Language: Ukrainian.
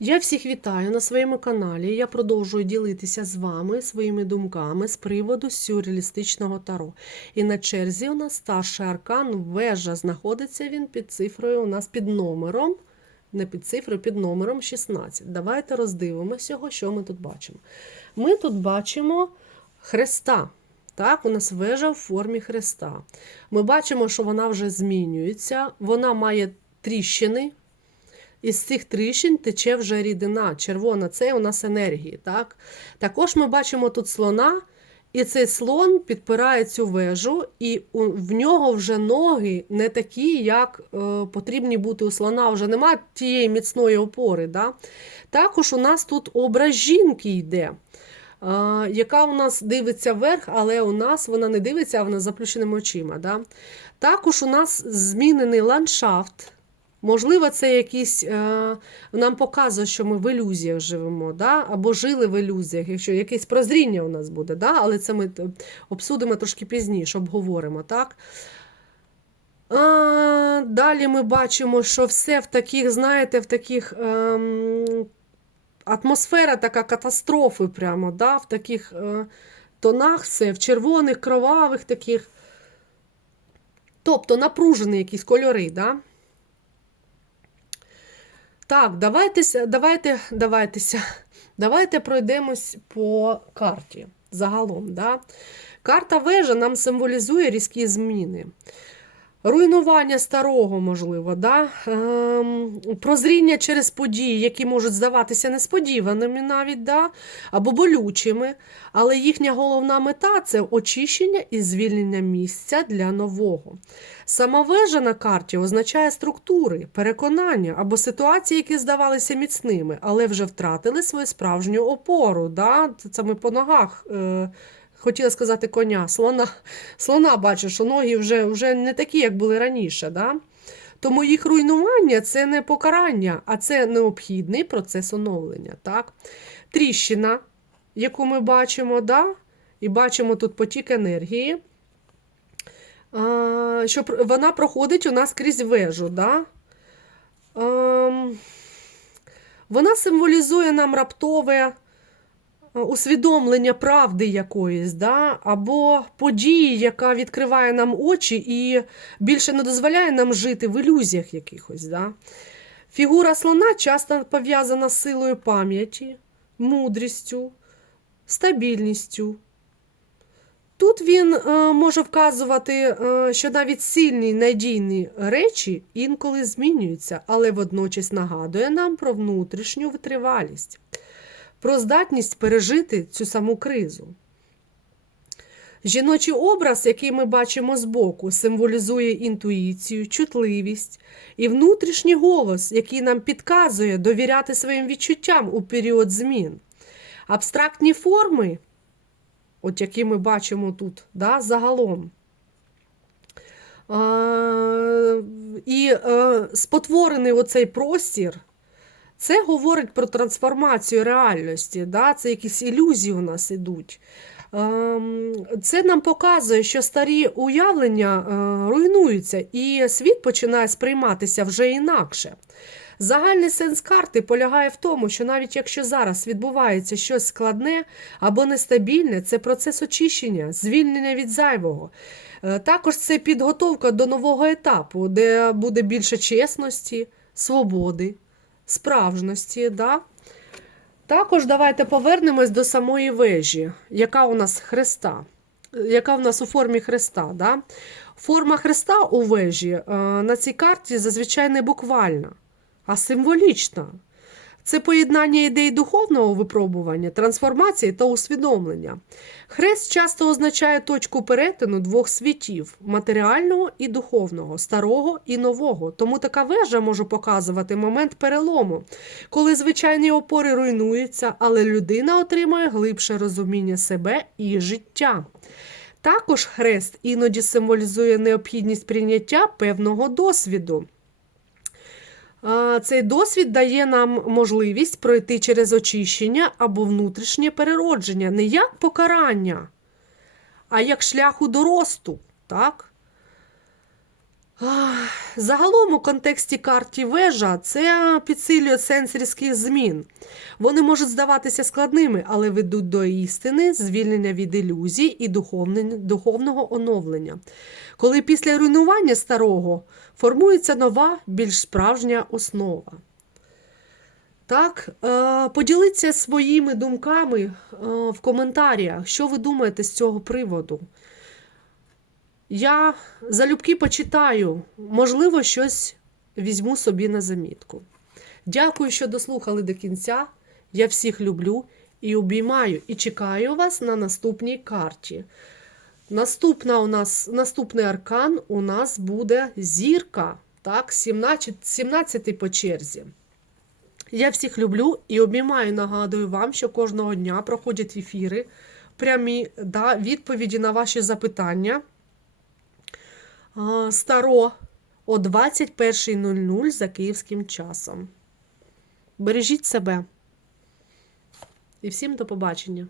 Я всіх вітаю на своєму каналі. Я продовжую ділитися з вами своїми думками з приводу сюрреалістичного таро. І на черзі у нас старший аркан вежа. Знаходиться він під цифрою у нас під номером. Не під цифрою, під номером 16. Давайте роздивимося, що ми тут бачимо. Ми тут бачимо хреста. Так, у нас вежа в формі хреста. Ми бачимо, що вона вже змінюється, вона має тріщини. Із цих тріщин тече вже рідина. Червона це у нас енергії. Так? Також ми бачимо тут слона, і цей слон підпирає цю вежу, і в нього вже ноги не такі, як е, потрібні бути у слона. Вже немає тієї міцної опори. Да? Також у нас тут образ жінки йде. е, Яка у нас дивиться вверх, але у нас вона не дивиться, а вона з заплющеними очима. Да? Також у нас змінений ландшафт. Можливо, це якийсь е, нам показує, що ми в ілюзіях живемо, да? або жили в ілюзіях, якщо якесь прозріння у нас буде, да? але це ми обсудимо трошки пізніше, обговоримо. Так? А, далі ми бачимо, що все в таких, знаєте, в таких ем, атмосфера така катастрофи, прямо, да? в таких е, тонах все, в червоних, кровавих таких. Тобто напружені якісь кольори. Да? Так, давайте, давайте, давайтеся. Давайте пройдемось по карті загалом. Да? Карта вежа нам символізує різкі зміни. Руйнування старого, можливо, да? ем, прозріння через події, які можуть здаватися несподіваними навіть, да? або болючими, але їхня головна мета це очищення і звільнення місця для нового. Сама вежа на карті означає структури, переконання або ситуації, які здавалися міцними, але вже втратили свою справжню опору. Да? Це ми по ногах. Е- Хотіла сказати коня, слона. Слона бачу, що ноги вже, вже не такі, як були раніше. Да? Тому їх руйнування це не покарання, а це необхідний процес оновлення. Так? Тріщина, яку ми бачимо, да? і бачимо тут потік енергії. Що вона проходить у нас крізь вежу. Да? Ем, вона символізує нам раптове усвідомлення правди якоїсь, да? або події, яка відкриває нам очі і більше не дозволяє нам жити в ілюзіях якихось. Да? Фігура слона часто пов'язана з силою пам'яті, мудрістю, стабільністю. Тут він е, може вказувати, е, що навіть сильні надійні речі інколи змінюються, але водночас нагадує нам про внутрішню витривалість, про здатність пережити цю саму кризу. Жіночий образ, який ми бачимо збоку, символізує інтуїцію, чутливість і внутрішній голос, який нам підказує довіряти своїм відчуттям у період змін. Абстрактні форми от які ми бачимо тут, да, загалом. А, і е, спотворений оцей простір, це говорить про трансформацію реальності, да, це якісь ілюзії у нас ідуть. Ем, Це нам показує, що старі уявлення е, руйнуються, і світ починає сприйматися вже інакше. Загальний сенс карти полягає в тому, що навіть якщо зараз відбувається щось складне або нестабільне, це процес очищення, звільнення від зайвого. Е, Також це підготовка до нового етапу, де буде більше чесності, свободи, справжності. Да? Також давайте повернемось до самої вежі, яка у нас хреста, яка у нас у формі хреста. Да? Форма хреста у вежі е, на цій карті зазвичай не буквальна, а символічна. Це поєднання ідей духовного випробування, трансформації та усвідомлення. Хрест часто означає точку перетину двох світів матеріального і духовного, старого і нового. Тому така вежа може показувати момент перелому, коли звичайні опори руйнуються, але людина отримує глибше розуміння себе і життя. Також хрест іноді символізує необхідність прийняття певного досвіду. Цей досвід дає нам можливість пройти через очищення або внутрішнє переродження, не як покарання, а як шляху до росту. Так? Загалом у контексті карті вежа це підсилює сенс різких змін. Вони можуть здаватися складними, але ведуть до істини, звільнення від ілюзій і духовного оновлення. Коли після руйнування старого формується нова, більш справжня основа. Так, е, поділіться своїми думками е, в коментарях, що ви думаєте з цього приводу. Я залюбки почитаю, можливо, щось візьму собі на замітку. Дякую, що дослухали до кінця. Я всіх люблю і обіймаю, і чекаю вас на наступній карті. Наступна у нас, наступний аркан у нас буде зірка, так, 17, 17 по черзі. Я всіх люблю і обіймаю. Нагадую вам, що кожного дня проходять ефіри, прямі да, відповіді на ваші запитання. Старо о 21.00 за київським часом. Бережіть себе. І всім до побачення.